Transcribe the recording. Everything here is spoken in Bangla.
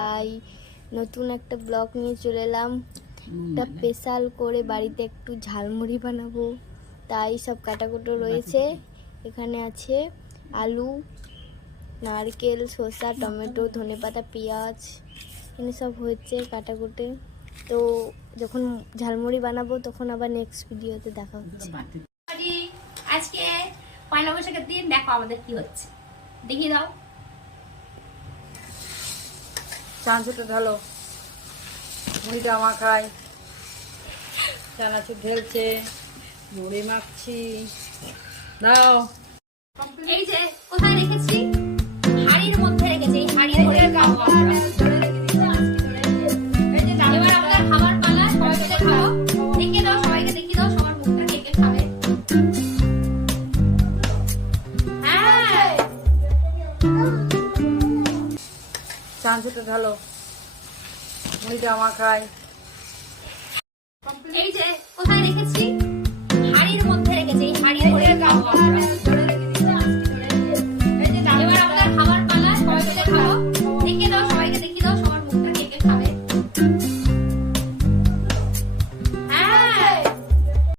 তাই নতুন একটা ব্লগ নিয়ে চলে এলাম। একটা স্পেশাল করে বাড়িতে একটু ঝালমুড়ি বানাবো, তাই সব কাটাকুটো রয়েছে। এখানে আছে আলু, নারকেল, শসা, টমেটো, ধনেপাতা, পেঁয়াজ, এখানে সব হচ্ছে কাটাকুটে। তো যখন ঝালমুড়ি বানাবো তখন আবার নেক্সট ভিডিওতে দেখা হচ্ছে। আজকে পয়লা বৈশাখের দিন দেখো আমাদের কি হচ্ছে, দেখিয়ে দাও। চানাচুরটা ঢালো, মুড়িটা মাখাই, চানাচুর ঢেলছে, মুড়ি মাখছি, দাও। এই যে কোথায় রেখেছি, হাড়ির মধ্যে রেখেছি। এই হাড়ি ধরে খাবো আমরা। এবার আমাদের খাবার পালা, সবাই মিলে খাবো। দেখিয়ে দাও, সবাইকে দেখিয়ে দাও সবার মুখটা কে কে খাবে। হ্যাঁ, চানাচুরটা ঢালো, মুড়িটা মাখাই। এই যে কোথায় রেখেছি,